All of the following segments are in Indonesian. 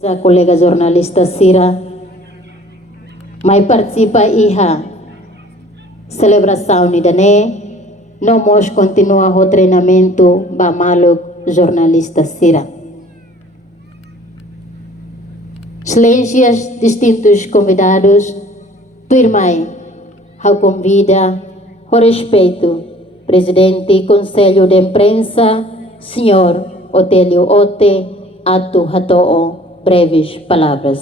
Sa colega jornalista Sira, mai participa iha celebração ni dane, no mos continua o treinamento ba maluk jornalista Sira. Excelências, distintos convidados, turmai, ao convida, o respeito, presidente Conselho de Imprensa, senhor Otélio Ote, ato hatoo, breves palavras.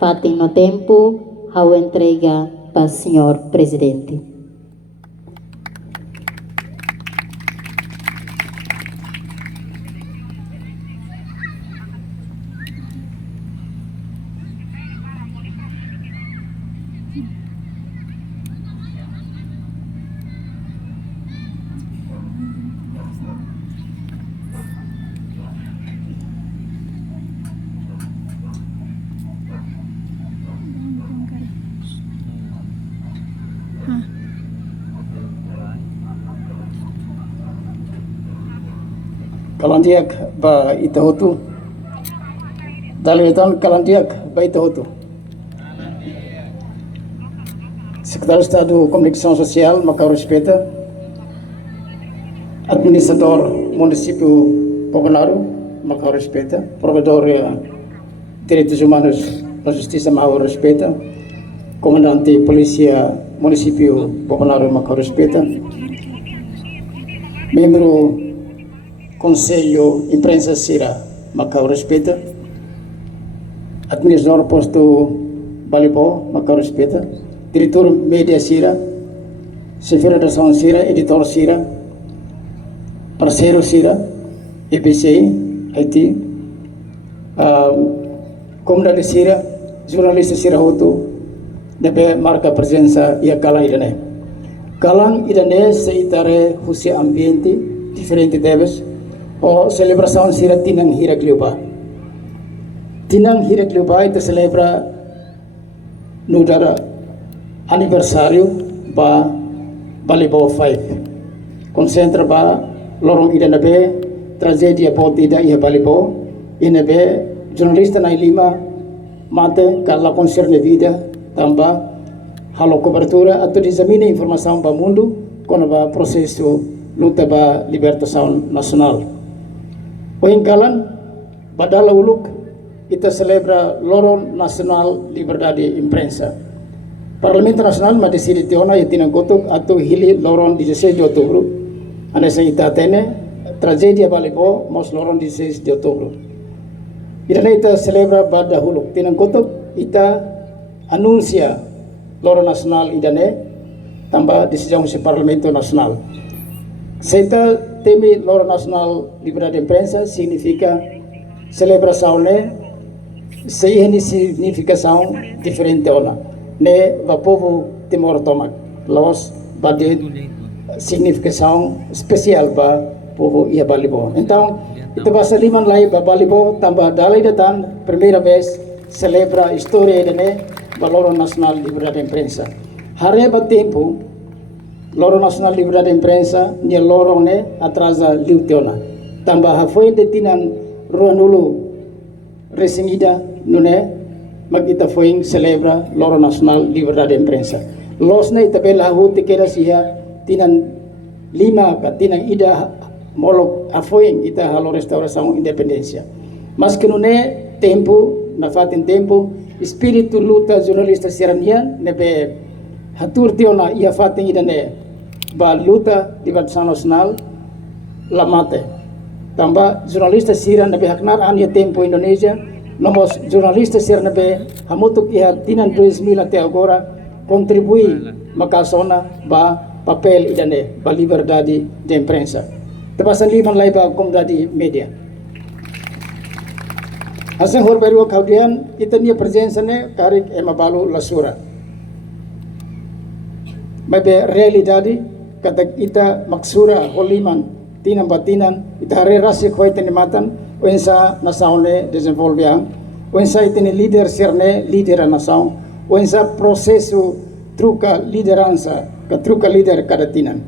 Fatem no tempo, ao entrega para o senhor presidente. Kalandiak ba itahotu dalitan kalandiak ba itahotu Secretário de Estado de Comunicação Social, Macau Respeita, Administrador Município Pogonaro, Macau Respeita, Provedor Direitos Humanos da Justiça, Macau Respeita, Comandante Polícia Município Pogonaro, Macau Respeita, Membro Conselho Imprensa Sira, Macau Respeita, Administrador Posto Balibó, Macau Respeita, Diretor Media Sira, Chefe da Ação Sira, Editor Sira, Parceiro Sira, EPC, IT, Comunidade Sira, Jornalista Sira Hoto, deve marca presença e a Kalang Idane. Kalang Idane seitare husi ambiente diferente deves, o celebração Sira Tinang Hiragliuba. Tinang Hiragliuba itu celebra no dara aniversário ba Balibó 5. Concentra ba lorong idanabe tragédia potida ia Balibó inabe jornalista na lima mate kala concerne vida tamba halo cobertura atau dizamina informação ba mundo kono ba processo luta ba libertação nacional. Poin kalan badala uluk kita celebra Lorong Nasional Liberdade Imprensa. Parlamento Nasional ma decide tiona ya tinang kotok atau hili Lorong 16 de Outubro. Ane sa ita tene tragedia Balibó mos Lorong 16 de Outubro. Idana ita celebra bada huluk tinang kotok ita anuncia Lorong Nasional idane tambah decisão si Parlamento Nasional. Senta temi Lorong Nasional Liberdade Imprensa significa celebração né se ini significação diferente ona ne va povo Timor Tomak los bade significação especial ba povo ia Balibó. Então itu bahasa liman lai ba Balibó tambah dalai datan primeira vez celebra história ne ba Lorong Nasional Liberdade Imprensa. Hari ba tempo Lorong Nasional Liberdade Imprensa nia lorong ne atrasa liuteona. Tambah hafoi de tinan ruanulu resingida nune magita foing celebra Lorong Nasional Liberdade Imprensa. Los ne tabela hu tikera sia tinan lima ka tinan ida molok afoing ita halo restauração independencia. Mas que nune tempo na fatin tempo espírito luta jornalista seranian nebe hatur tiona ia fatin ida ne ba luta libertação nacional lamate. Tambah jornalista Sira nabe haknar an ya tempo Indonesia, nomos jornalista Sira nabe hamutuk iha tinan 2000 até agora contribui makasona ba papel idane ba liberdade de imprensa. Tepasan liman lai ba komunidade media. Asing horberu kaudian itania presença ne karik emabalu lasura. Mabe realidade kata ita maksura holiman tinan batinan ita hare rasik hoy tenimatan wensa nasaone desenvolviang wensa itini líder serne líder nasaon wensa processo truca liderança ka truca líder kada tinan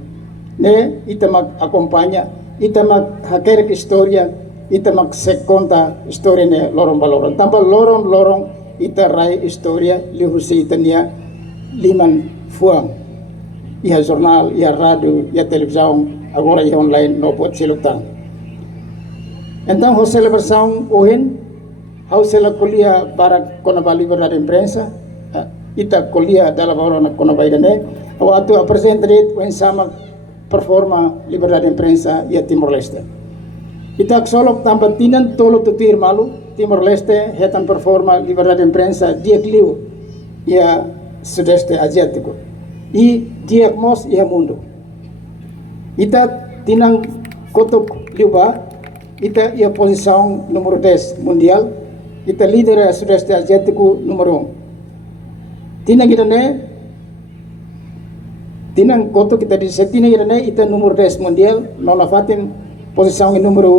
ne ita mag acompanha ita mag haker historia ita magsek konta istorya ne lorong balorong. Tambah lorong ita rai istorya lihusi ita niya liman fuang. Iha jurnal, iha radio, iha televisão, agora iha online no buat silutang. Então, a celebração hoje, a kuliah para konaba liberdade de imprensa, ita kuliah dalam orang konaba idane, waktu apresentasi yang sama performa liberdade de imprensa ia Timor Leste. Ita solok tambah tinan tolo tutir malu Timor Leste hetan performa liberdade de imprensa dia kliu ia Sudeste Asiático. I dia mos ia mundo. Ita tinang kotok liuba, ita ia posição número 10 mundial, ita líder Sudeste Asiático número 1. Tinang idane tinang koto kita di setina irane ita número 10 mundial nona fatin posição número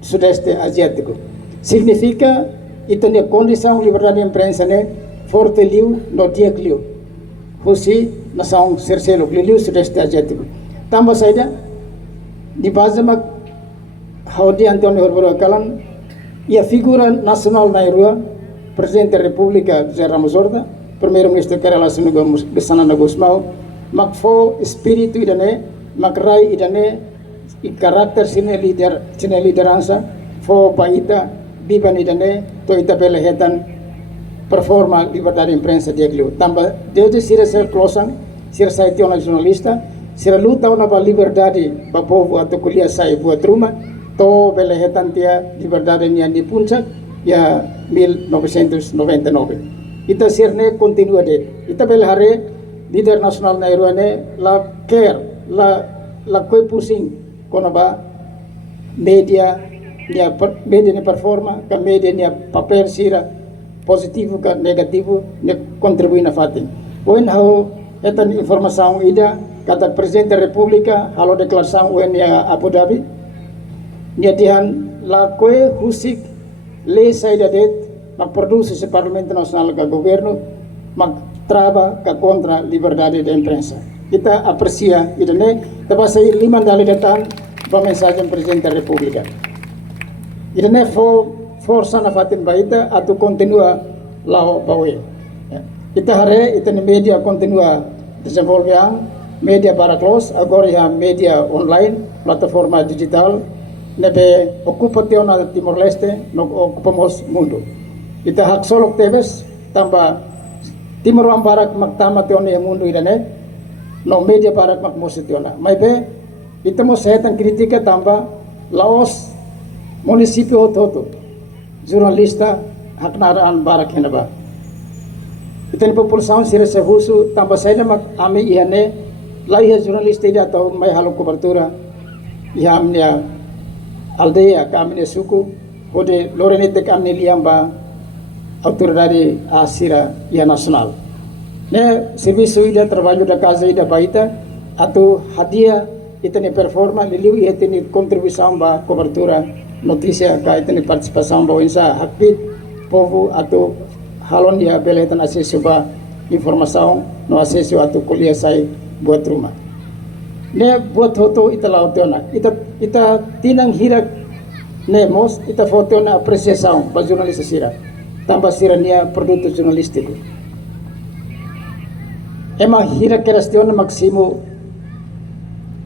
1 Sudeste Asiático. Significa ita nia condição liberdade de imprensa ne forte liu no dia liu. Husi nação sercelo liu Sudeste Asiático. Tambah saja di base mak Haudi Antonio Herbero Kalan ia figura nasional na Irua, Presidente da República José Ramos Horta, Primeiro-Ministro que relação com Sanana Gusmao, makfo espiritu idane makrai idane i karakter sine lideransa fo paita biban idane to ita pelehetan performa liberdade de imprensa diaglu tamba desde sira ser closang sira sai tiona jornalista sira luta ona ba liberdade ba povo atau kuliah sai buat rumah to pelehetan tia liberdade nia di puncak ya 1999 ita sirne continua de ita belhare líder nasional na Iruane la care la koi pusing kono ba media ni performa ka media ni papel sira positivo ka negativo ni kontribui na fatin wen hau etan informasaun ida kata Presidente da República halo deklarasaun wen ya Abu Dhabi ni dihan la koi husik le saida det mak produce se Parlamento Nasional ka governo mak traba ka kontra liberdade de imprensa. Kita aprecia idane tabasai 5 dali datang ba mensagem Presidente da República. Idane força na fatin baita atau continua lao bawe. Kita hare itane media continua desenvolvean media para close agora ya media online plataforma digital nebe ocupa tiona Timor Leste no ocupamos mundo. Kita hak solok tebes tambah Timor Barat magtama tiona yang mundo idane no media barat magmosi tiona may be ita mo setan kritika tamba Laos munisipyo hoto jurnalista haknaraan barak henaba ita ni populasaun sira sa husu tamba saya mag ami ihane laiha jurnalista ida atau may halo kobertura ihamnya aldea kami suku hode lorenete kami liamba autoridade asira ia nasional. Ne serviço ida trabalho da casa ida baita atau hadiah itani performa liliu itani contribuição ba cobertura notícia ka itani participação ba insa hakit povo atau halon dia beletan acesso ba informação no acesso atau kuliah sai buat rumah. Ne buat foto ita lautona ita tinang hirak ne mos ita foto na apreciação ba jornalista sira tambah sirania produto jurnalistico. Ema hira questão máximo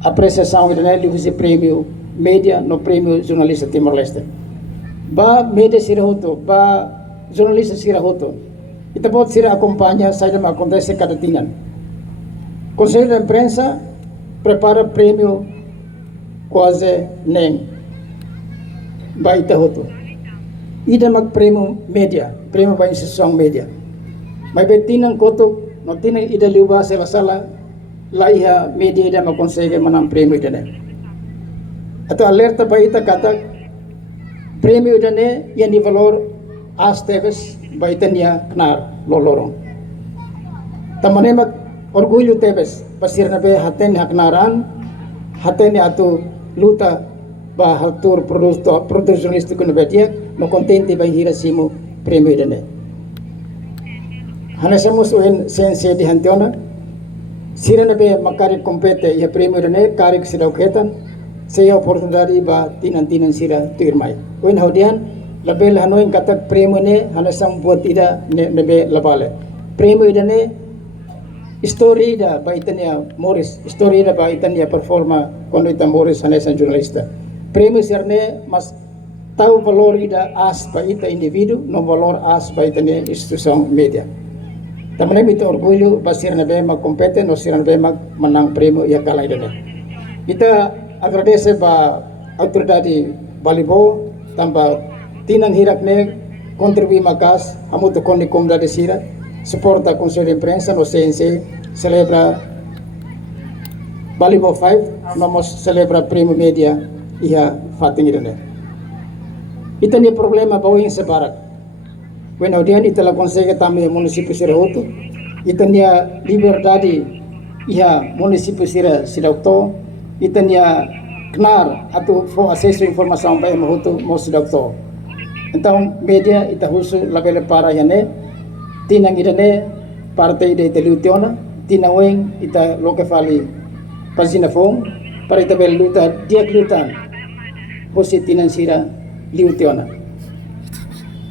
apreciação idane lihusi prêmio media no prêmio jornalista Timor Leste. Ba media sira hoto, ba jornalista sira hoto. Ita pode sira acompanha saída ma acontece cada tingan. Conselho de imprensa prepara prêmio quase nem. Ba ita hoto. Ida mag prêmio media, prêmio ba instituição media. May betinang koto, no tinang ida liuba sala laiha media ida makonsege manang prêmio ida ne. Ato alerta ba ita kata prêmio ida ne yan ni valor as tebes ba ita niya knar lolorong. Tamane mag orgulho tebes pasir na be haten haknaran haten ni ato luta ba haltur produto jurnalistico na betia no contente ba hira simo prêmio dane hanasamos uen sense di hantiona sira na be makari kompete ya prêmio dane karik sidaw ketan saya oportunidade ba tinan sira tu irmai. Uin haudian label hanoin katak premo ne hanasang buat ida nebe labale. Premo ida ne story da ba itania Morris, story da ba itania performa quando ita Morris hanasang jurnalista. Premo sirne mas tahu valor ida as ba ita individu, no valor as ba itania institusyon media. Tamane ito orgulho ba sirna be magkompeten o sirna be menang premo ia kalah ida ne. Kita agradece ba autoridade Balibo tamba tinang hirak ne contribui makas hamuto koni comunidade sira suporta Conselho de Imprensa no CNC celebra Balibo 5 nomos celebra primo media ia fating ida ne. Ita ni problema bawing sa barak. When audian ita la consegue tamai município sira hotu ita ni liberdade ia município sira sidauto ita ni kenar atau for acesso informação para mahutu mo sidauto. Então media ita husu labele para yane tinang ida ne partai de telutiona tinaweng ita loke fali pasina fong para ita bel luta dia lutan husi tinan sira liutiona.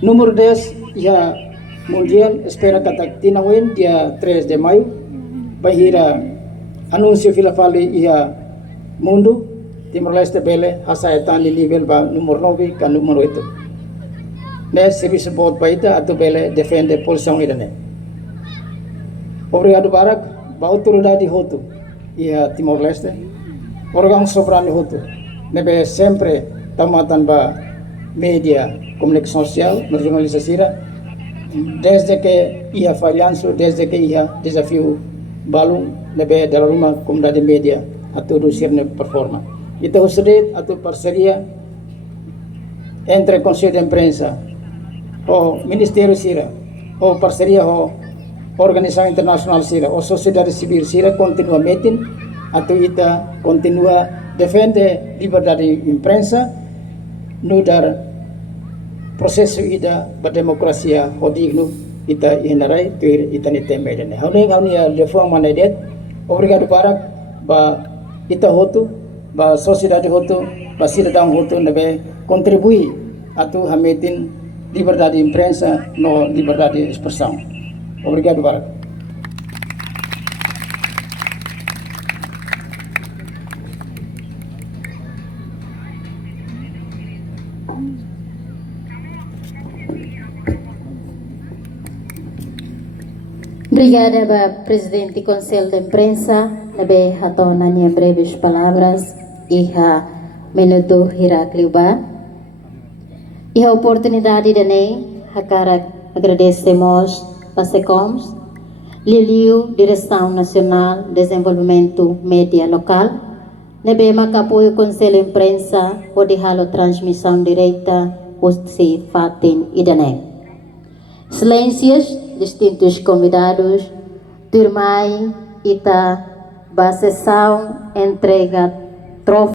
Número 10 ya mundial espera kata tinawin dia 3 de maio bahira anuncio filafali ia mundo Timor-Leste bele hasaitan li level ba numero 9 ka numero 8 ne serviço bot baita atau bele defende posição ida ne. Obrigado barak ba autoridade hotu ia Timor-Leste órgão soberano hotu nebe sempre tamatan ba media comunicação social no jornalista sira desde que ia falhanço desde que ia desafio balung nebe dalam rumah comunidade media atau dusirne performa itu sudah atau parceria entre Conselho de Imprensa o Ministério sira o parceria o Organização Internacional sira o sociedade civil sira continua metin atau ita continua defende liberdade de imprensa no dar proseso ida berdemokrasia hodigno ita inarai tuir ita ni tembe dene hauni reforma manedet obrigado barak ba ita hotu ba sociedade hotu ba cidadão hotu nebe contribui atau hametin liberdade de imprensa no liberdade de expressão. Obrigado barak. Obrigada, Presidente do Conselho de Imprensa, nabe hatonanya breves palavras, iha minuto Hiraklio ba. Iha oportunidade de nem, hakarak agradecemos PASECOMS, Liliu, Direção Nacional de Desenvolvimento Média Local, nabe makapoio Conselho de Imprensa, o de halo transmissão direita, o se fatin idane. Excelências, distintos convidados, turmai ita ba sessão entrega troféu